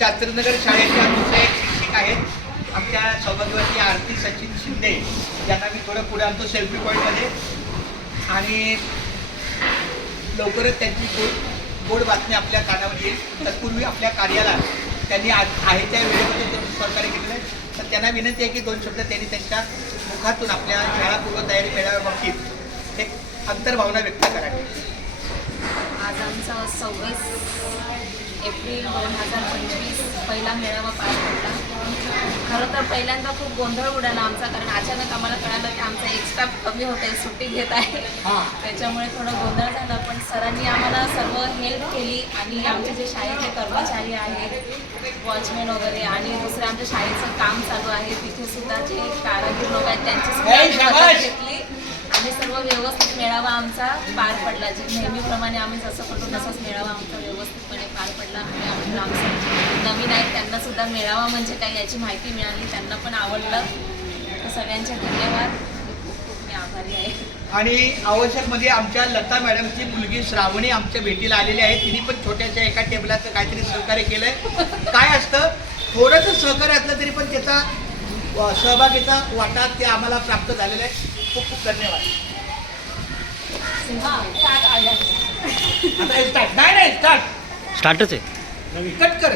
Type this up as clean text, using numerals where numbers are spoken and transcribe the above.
शास्त्रीनगर शाळेच्या दुसरे एक शिक्षक आहेत आमच्या सौभाग्यवती आरती सचिन शिंदे, ज्यांना मी थोडं पुढे आणतो सेल्फी पॉईंटमध्ये. आणि लवकरच त्यांची गोड बातमी आपल्या कानावर येईल. तत्पूर्वी आपल्या कार्याला त्यांनी आहे त्या वेळेमध्ये तेवढं सहकार्य केलेलं आहे. तर त्यांना विनंती आहे की 2 शब्द त्यांनी त्यांच्या मुखातून आपल्या शाळापूर्व तयारी मेळाव्याबाबतीत एक अंतर्भावना व्यक्त करावी. आज आमचा 26 एप्रिल 2025 पहिला मेळावा पार पडला. खरं तर पहिल्यांदा खूप गोंधळ उडाला आमचा, कारण अचानक आम्हाला कळालं की आमचा एक स्टाफ कमी होत आहे, सुट्टी घेत आहे. त्याच्यामुळे थोडं गोंधळ झाला. पण सरांनी आम्हाला सर्व हेल्प केली आणि आमचे जे शाळेतले कर्मचारी आहेत, वॉचमॅन वगैरे, आणि दुसरं आमच्या शाळेचं काम चालू आहे तिथे सुद्धा जे कारागीर लोक आहेत त्यांची सुद्धा मदत घेतली आणि सर्व व्यवस्थित मेळावा आमचा पार पडला. जे नेहमीप्रमाणे आम्ही जसं करतो तसाच मेळावा आमचा व्यवस्थितपणे पार पडला. आणि आम्ही आमचं नवीन आहेत त्यांना सुद्धा मेळावा म्हणजे काय याची माहिती मिळाली, त्यांना पण आवडलं. तर सगळ्यांचे धन्यवाद, खूप मी आभारी आहे. आणि आवश्यकमध्ये आमच्या लता मॅडमची मुलगी श्रावणी आमच्या भेटीला आलेली आहे. तिने पण छोट्याशा एका टेबलाचं काहीतरी सहकार्य केलं आहे. काय असतं, थोडंसं सहकार्य असलं तरी पण त्याचा सहभागीचा वाटा ते आम्हाला प्राप्त झालेला आहे. खूप खूप धन्यवाद. आता स्टार्ट नाही स्टार्टच आहे. कट कर.